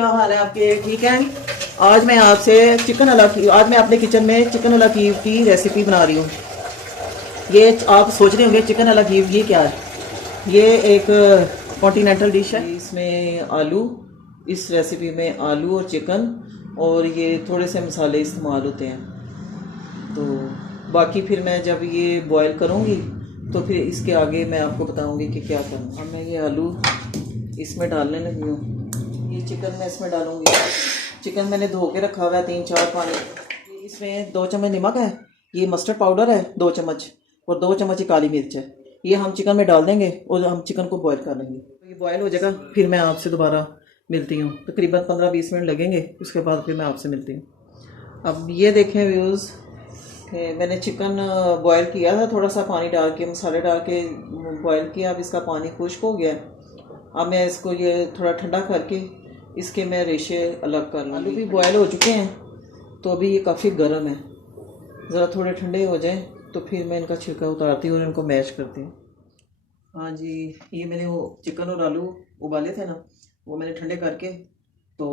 क्या हाल है आपके? ठीक है। आज मैं आपसे आज मैं अपने किचन में चिकन अला कीव की रेसिपी बना रही हूँ। ये आप सोच रहे होंगे चिकन अला कीव ये क्या है? ये एक कॉन्टिनेंटल डिश है। इसमें आलू, इस रेसिपी में आलू और चिकन और ये थोड़े से मसाले इस्तेमाल होते हैं। तो बाकी फिर मैं जब ये बॉयल करूँगी तो फिर इसके आगे मैं आपको बताऊँगी कि क्या करना। अब मैं ये आलू इसमें डालने लगी हूँ। ये चिकन मैं इसमें डालूँगी। चिकन मैंने धो के रखा हुआ है 3-4 पानी। इसमें 2 चम्मच नमक है, ये मस्टर्ड पाउडर है 2 चम्मच और 2 चम्मच काली मिर्च है। ये हम चिकन में डाल देंगे और हम चिकन को बॉयल कर लेंगे। ये बॉयल हो जाएगा फिर मैं आपसे दोबारा मिलती हूँ। तकरीबन 15-20 मिनट लगेंगे, उसके बाद फिर मैं आपसे मिलती हूँ। अब ये देखें व्यूज़, मैंने चिकन बॉयल किया था, थोड़ा सा पानी डाल के मसाले डाल के बॉयल किया। अब इसका पानी खुश्क हो गया। अब मैं इसको ये थोड़ा ठंडा करके इसके मैं रेशे अलग कर लूँ। आलू भी बॉयल हो चुके हैं तो अभी ये काफ़ी गर्म है। ज़रा थोड़े ठंडे हो जाएं तो फिर मैं इनका छिलका उतारती हूँ और इनको मैश करती हूँ। हाँ जी, ये मैंने वो चिकन और आलू उबाले थे ना, वो मैंने ठंडे करके तो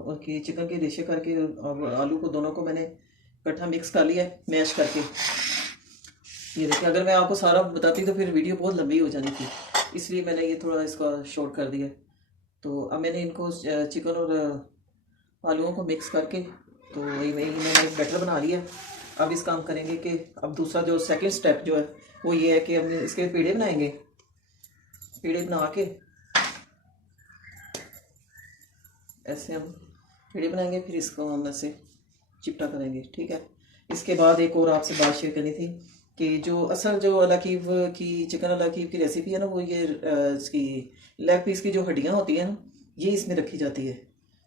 उनकी चिकन के रेशे करके और आलू को दोनों को मैंने इकट्ठा मिक्स कर लिया मैश करके। ये देखिए, अगर मैं आपको सारा बताती तो फिर वीडियो बहुत लंबी हो जानी थी, इसलिए मैंने ये थोड़ा इसका शॉर्ट कर दिया। तो अब मैंने इनको चिकन और आलूओं को मिक्स करके तो मैंने एक बैटर बना लिया। अब इस काम करेंगे कि अब दूसरा जो सेकंड स्टेप जो है वो ये है कि हम इसके पेड़े बनाएंगे। पेड़े बना के ऐसे हम पेड़े बनाएंगे, फिर इसको हम ऐसे चिपटा करेंगे। ठीक है। इसके बाद एक और आपसे बात शेयर करनी थी कि जो असल जो अलाकीव की चिकन अलाकीव की रेसिपी है ना, वो ये इसकी लेग पीस की जो हड्डियाँ होती हैं ना, ये इसमें रखी जाती है।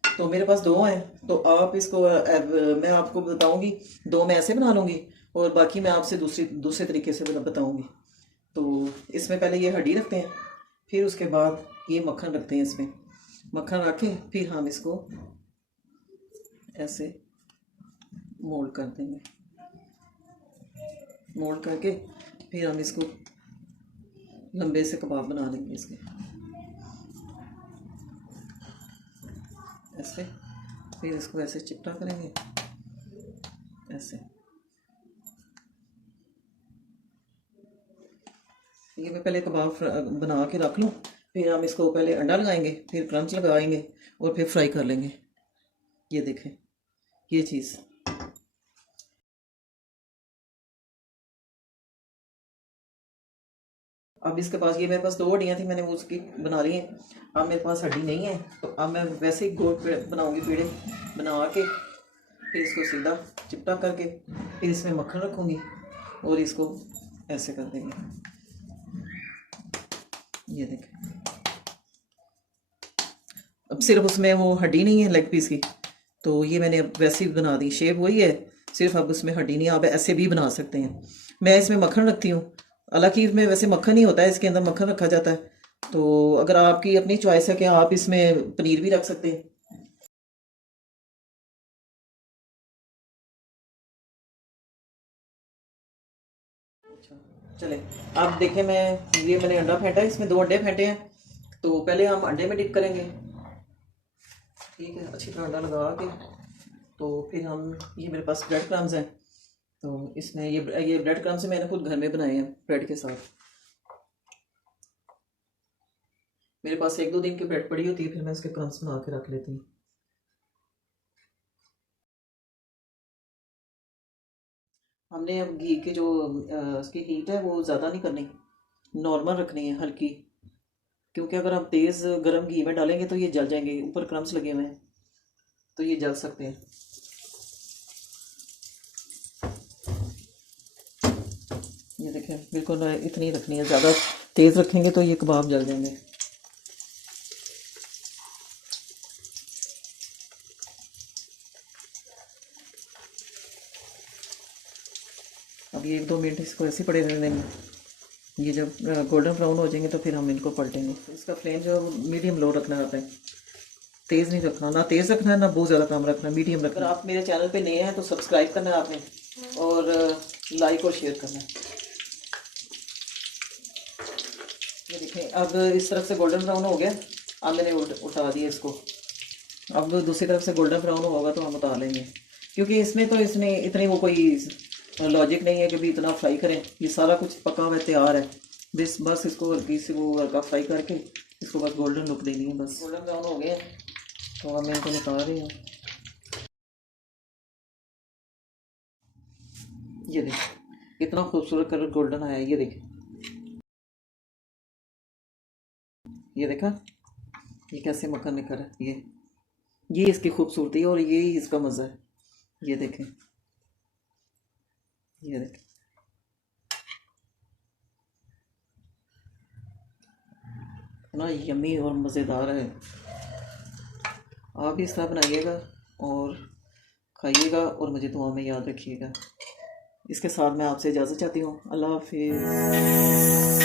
तो मेरे पास 2 हैं, तो आप इसको मैं आपको बताऊंगी, 2 मैं ऐसे बना लूँगी और बाकी मैं आपसे दूसरे तरीके से बताऊंगी। तो इसमें पहले ये हड्डी रखते हैं, फिर उसके बाद ये मक्खन रखते हैं। इसमें मक्खन रख के फिर हम इसको ऐसे मोल्ड कर देंगे। मोल्ड करके फिर हम इसको लंबे से कबाब बना लेंगे इसके ऐसे। फिर इसको ऐसे चिपटा करेंगे ऐसे। ये मैं पहले कबाब बना के रख लूँ, फिर हम इसको पहले अंडा लगाएंगे, फिर क्रंच लगाएंगे और फिर फ्राई कर लेंगे। ये देखें ये चीज़। अब इसके पास ये मेरे पास 2 हड्डियाँ थी, मैंने वो उसकी बना ली हैं। अब मेरे पास हड्डी नहीं है तो अब मैं वैसे ही गोल बनाऊंगी, पेड़े बना के फिर इसको सीधा चिपटा करके फिर इसमें मक्खन रखूँगी और इसको ऐसे कर देंगे। ये देखें, अब सिर्फ उसमें वो हड्डी नहीं है लेग पीस की, तो ये मैंने अब वैसे ही बना दी। शेप वही है, सिर्फ अब उसमें हड्डी नहीं। आप ऐसे भी बना सकते हैं। मैं इसमें मक्खन रखती हूँ। हालांकि में वैसे मक्खन ही होता है, इसके अंदर मक्खन रखा जाता है। तो अगर आपकी अपनी चॉइस है कि आप इसमें पनीर भी रख सकते हैं। अच्छा चले, अब देखें, मैंने अंडा फेंटा है, इसमें 2 अंडे फेंटे हैं। तो पहले हम अंडे में डिप करेंगे। ठीक है, अच्छी तरह अंडा लगा के तो फिर हम ये मेरे पास ब्रेड क्रम्स हैं, तो इसमें ये ब्रेड क्रम्स मैंने खुद घर में बनाए हैं ब्रेड के साथ। मेरे पास 1-2 दिन की ब्रेड पड़ी होती है, फिर मैं उसके क्रम्स बना के रख लेती हूँ। हमने अब घी की जो उसकी हीट है वो ज़्यादा नहीं करनी, नॉर्मल रखनी है, हल्की। क्योंकि अगर हम तेज़ गर्म घी में डालेंगे तो ये जल जाएंगे, ऊपर क्रम्स लगे हुए हैं तो ये जल सकते हैं। ये देखें, बिल्कुल इतनी रखनी है, ज़्यादा तेज़ रखेंगे तो ये कबाब जल जाएंगे। अब ये 1-2 मिनट इसको ऐसे पड़े रहने देंगे। ये जब गोल्डन ब्राउन हो जाएंगे तो फिर हम इनको पलटेंगे। इसका फ्लेम जो मीडियम लो रखना आता है, तेज़ नहीं रखना, ना तेज़ रखना है ना बहुत ज़्यादा कम रखना, मीडियम रखना। अगर आप मेरे चैनल पे नए हैं तो सब्सक्राइब करना है आपने, और लाइक और शेयर करना है। ये देखें, अब इस तरफ से गोल्डन ब्राउन हो गया। अब मैंने उठा दिया इसको। अब दूसरी तरफ से गोल्डन ब्राउन होगा तो हम उतार लेंगे, क्योंकि इसमें तो इसने इतनी वो कोई लॉजिक नहीं है कि भी इतना फ्राई करें। ये सारा कुछ पका हुआ तैयार है, बस बस इसको हल्की से वो हल्का फ्राई करके इसको बस गोल्डन लुक देनी है। बस गोल्डन ब्राउन हो गए तो अब मैं इनको निकाल रही हूँ। ये देख कितना खूबसूरत कलर गोल्डन आया है। ये देख, ये देखा ये कैसे मक्खन निकल रहा है। ये इसकी खूबसूरती है और ये ही इसका मज़ा है। ये देखें, ये देखें ना, यम्मी और मज़ेदार है। आप भी इस तरह बनाइएगा और खाइएगा और मुझे दुआ में याद रखिएगा। इसके साथ मैं आपसे इजाज़त चाहती हूँ। अल्लाह हाफिज़।